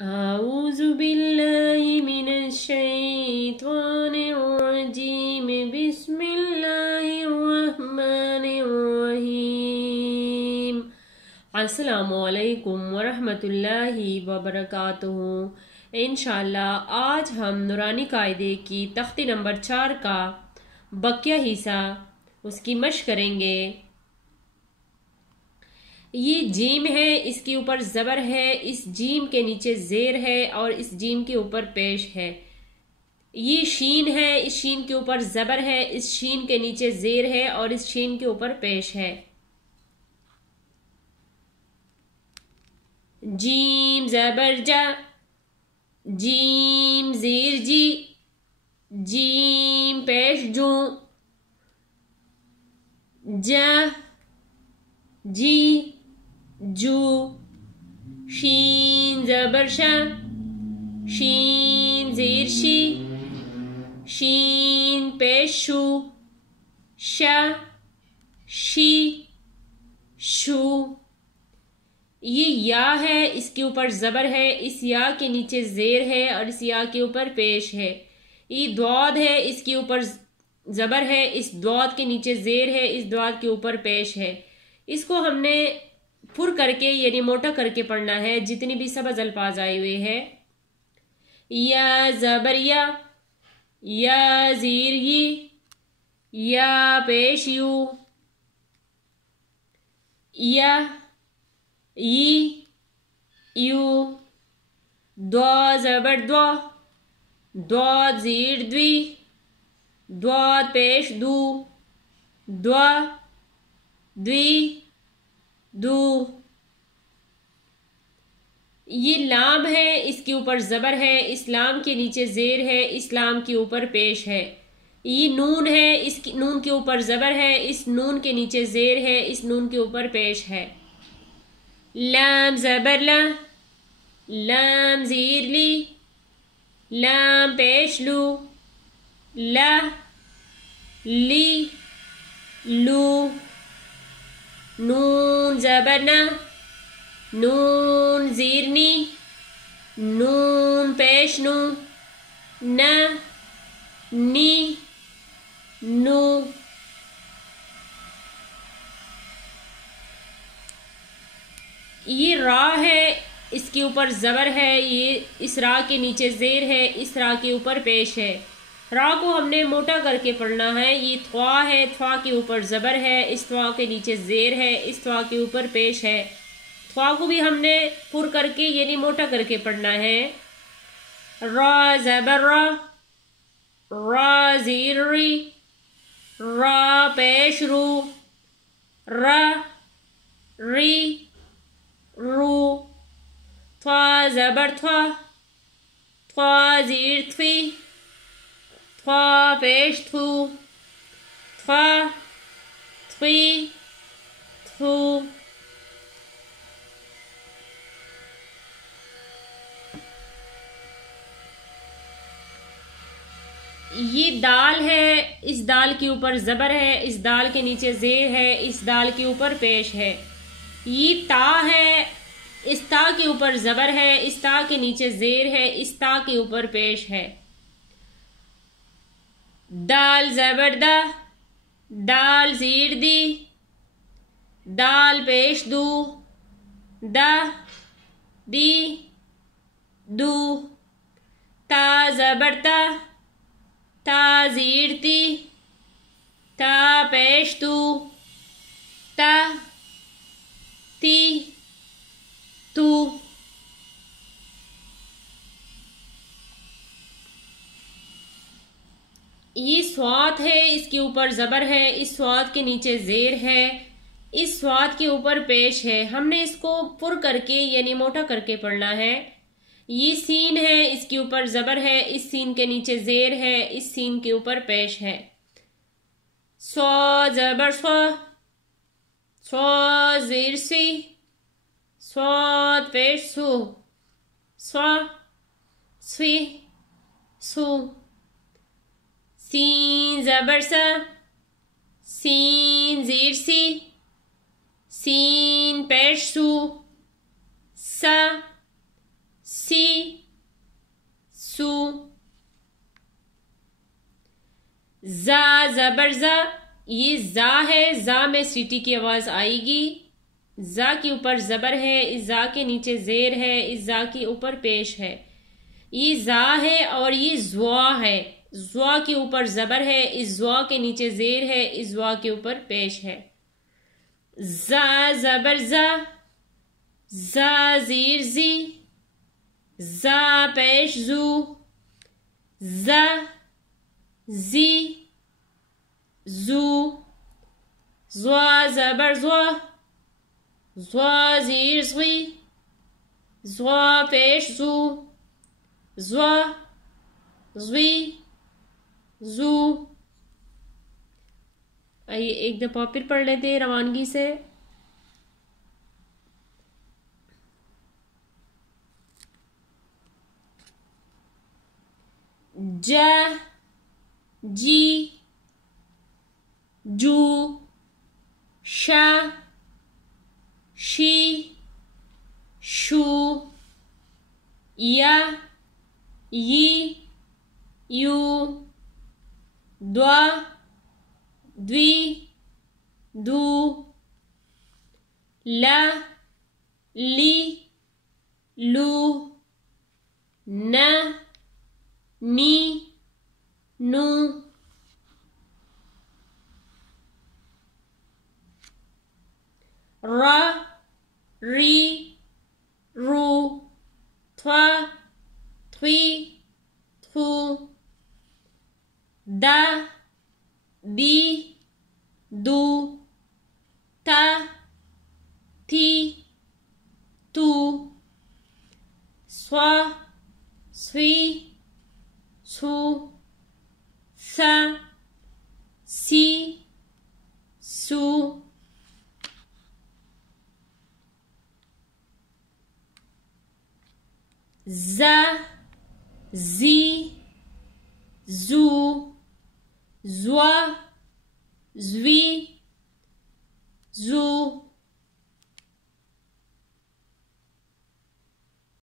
औज़ु बिल्लाहि मिनश शैतानिर रजीम बिस्मिल्लाहिर रहमानिर रहीम। अस्सलामु अलैकुम वरहमतुल्लाहि वबरकातुहू। इंशाअल्लाह आज हम नूरानी कायदे की तख्ती नंबर 4 का बकिया हिस्सा उसकी मशक करेंगे। ये जीम है, इसके ऊपर जबर है, इस जीम के नीचे जेर है और इस जीम के ऊपर पेश है। ये शीन है, इस शीन के ऊपर जबर है, इस शीन के नीचे जेर है और इस शीन के ऊपर पेश है। जीम जबर जा, जीम जेर जी, जीम पेश जू, जा जी जू। शीन जबर शा, शीन जेर शी, शीन पेश शू, शा शी शू। ये या है, इसके ऊपर जबर है, इस या के नीचे जेर है और इस या के ऊपर पेश है। ये द्वाद है, इसके ऊपर जबर है, इस द्वाद के नीचे जेर है, इस द्वाद के ऊपर पेश है। इसको हमने फुर करके यानी मोटा करके पढ़ना है जितनी भी सबज अल्फाज आए हुए हैं। या जबर या जीर ये, या पेश यू, या ई यू। द्वा जबर द्वा, द्वा जीर द्वी, द्वा पेश दू, द्वा द्वी दू। ये लाम है, इसके ऊपर जबर है, इस लाम के नीचे जेर है, इस लाम के ऊपर पेश है। ये नून है, इस नून के ऊपर जबर है, इस नून के नीचे जेर है, इस नून के ऊपर पेश है। लाम जबर ला, लाम जीर ली, लाम पेश लू, ला ली लू। नून जबर ना, नून जीरनी, नून पेश नू, ना नी नू। ये रा है, इसके ऊपर जबर है, ये इस रा के नीचे जेर है, इस रा के ऊपर पेश है। रा को हमने मोटा करके पढ़ना है। ये थ्वा है, थ्वा के ऊपर जबर है, इस थ्वा के नीचे जेर है, इस थ्वा के ऊपर पेश है। थ्वा को भी हमने फुर करके यानी मोटा करके पढ़ना है। रा जबर रा जीर री, रा पेश रू, रा री रू। थ्वा जबर थ्वा, थ्वा जीर थ्वी, थ्वा पेश थू, थ्वा थ्वी थू। ये दाल है, इस दाल के ऊपर जबर है, इस दाल के नीचे जेर है, इस दाल के ऊपर पेश है। ये ता है, इस ता के ऊपर जबर है, इस ता के नीचे जेर है, इस ता के ऊपर पेश है। दाल जबर दा, दाल जीर दी, दाल पेश दू, दा दी दू। ता जबर ता, ता जीर ती, ता पेश तू, ता ती तू। ये स्वाद है, इसके ऊपर जबर है, इस स्वाद के नीचे जेर है, इस स्वाद के ऊपर पेश है। हमने इसको पुर करके यानी मोटा करके पढ़ना है। ये सीन है, इसके ऊपर जबर है, इस सीन के नीचे जेर है, इस सीन के ऊपर पेश है। स्वा जबर स्वा, स्वा जेर सी, स्वाद पेश सू, स्वा स्वी सू। सीन जबर सा, सीन जीर सी, सीन पेश सू, सा सी जा ज़बर जा, ये जा है, जा में सीटी की आवाज आएगी। जा के ऊपर जबर है, इस जा के नीचे जेर है, इस जा के ऊपर पेश है। ये जा है और ये जुआ है। जुआ के ऊपर जबर है, इस जुआ के नीचे जेर है, इस जुआ के ऊपर पेश है। जा जबर जा जीर जी, जा पेश जू, जा जी जू, जुआ जबर जुआ, जुआ जीर जी, जुआ पेश जू, जुआ जी जू। आइए एक दफा फिर पढ़ लेते हैं रवानगी से। जा जी जू, शा शी शू, या यी यू, द्वा द्वी दू, ला ली लू, न नी नू, रा री रू, थ्वा थ्वी थू, दा दी दू, ता थी तू, स्वा स्वी सू, सा सी सू। जा जी जू, जुआ ज्वी जू,